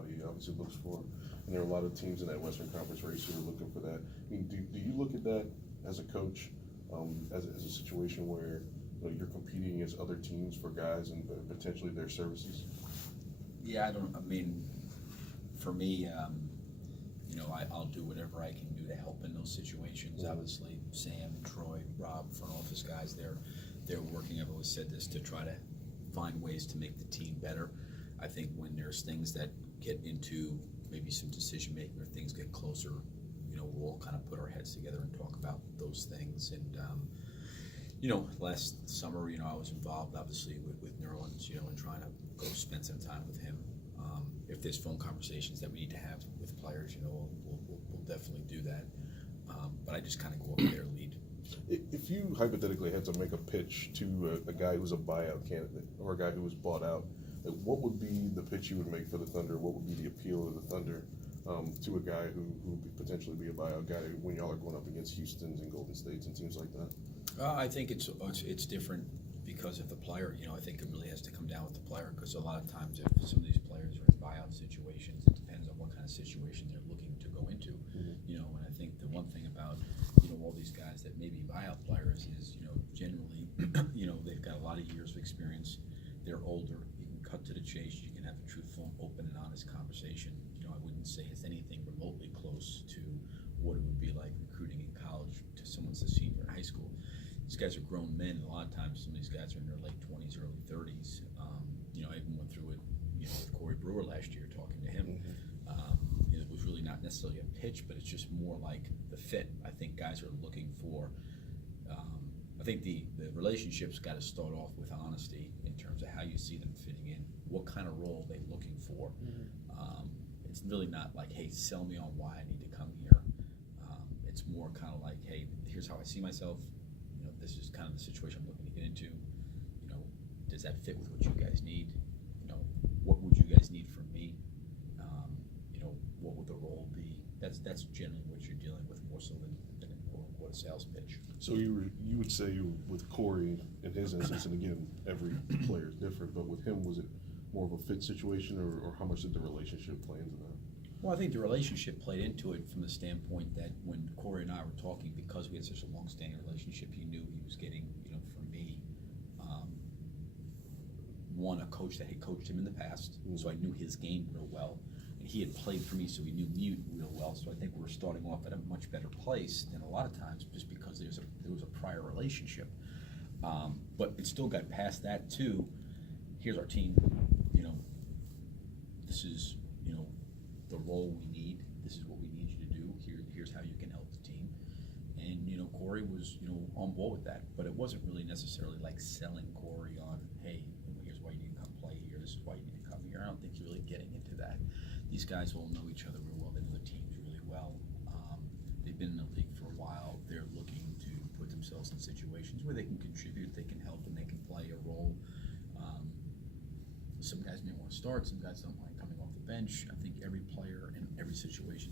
everybody obviously looks for, and there are a lot of teams in that Western Conference race who are looking for that. I mean, do you look at that as a coach, as a situation where you're competing against other teams for guys and potentially their services? Yeah, I mean, for me, I'll do whatever I can do to help in those situations. Mm-hmm. Obviously, Sam, Troy, Rob, front office guys, they're working. I've always said this, to try to find ways to make the team better. I think when there's things that get into maybe some decision making or things get closer, we'll all kind of put our heads together and talk about those things. And last summer, I was involved obviously with Nerlens, and trying to go spend some time with him. If there's phone conversations that we need to have with players, we'll definitely do that. But I just kind of go up their lead. If you hypothetically had to make a pitch to a guy who's a buyout candidate or a guy who was bought out, what would be the pitch you would make for the Thunder? What would be the appeal of the Thunder to a guy who would potentially be a buyout guy when y'all are going up against Houstons and Golden States and teams like that? I think it's different because of the player. I think it really has to come down with the player, because a lot of times if some of these players are in buyout situations, it depends on what kind of situation they're looking to go into. Mm-hmm. And I think the one thing about all these guys that may be buyout players is generally they've got a lot of years of experience. They're older. You can cut to the chase. You can have a truthful, open, and honest conversation. I wouldn't say it's anything remotely close to what it would be like recruiting in college to someone's a senior in high school. These guys are grown men, and a lot of times some of these guys are in their late 20s, early 30s. I even went through it, with Corey Brewer last year, talking to him. Mm-hmm. It was really not necessarily a pitch, but it's just more like the fit. I think guys are looking for. I think the relationship's got to start off with honesty in terms of how you see them fitting in, what kind of role they're looking for. Mm-hmm. It's really not like, hey, sell me on why I need to come here. It's more kind of like, hey, here's how I see myself. This is kind of the situation I'm looking to get into. Does that fit with what you guys need? What would you guys need from me? What would the role be? That's generally what you're dealing with, more so than quote unquote a sales pitch. So you would say with Corey in his instance, and again every player is different, but with him, was it more of a fit situation, or how much did the relationship play into that? Well, I think the relationship played into it from the standpoint that when Corey and I were talking, because we had such a long-standing relationship, he knew he was getting, from me, a coach that had coached him in the past, so I knew his game real well, and he had played for me, so he knew me real well. So I think we were starting off at a much better place than a lot of times, just because there was a prior relationship. But it still got past that too. Here's our team. This is the role we need. This is what we need you to do. Here's how you can help the team. And Corey was on board with that, but it wasn't really necessarily like selling Corey on, hey, here's why you need to come play here. This is why you need to come here. I don't think you're really getting into that. These guys all know each other real well. They know the teams really well. They've been in the league for a while. They're looking to put themselves in situations where they can contribute, they can help, and they can play a role. Some guys may want to start. Some guys don't mind coming off the bench. I think every player in every situation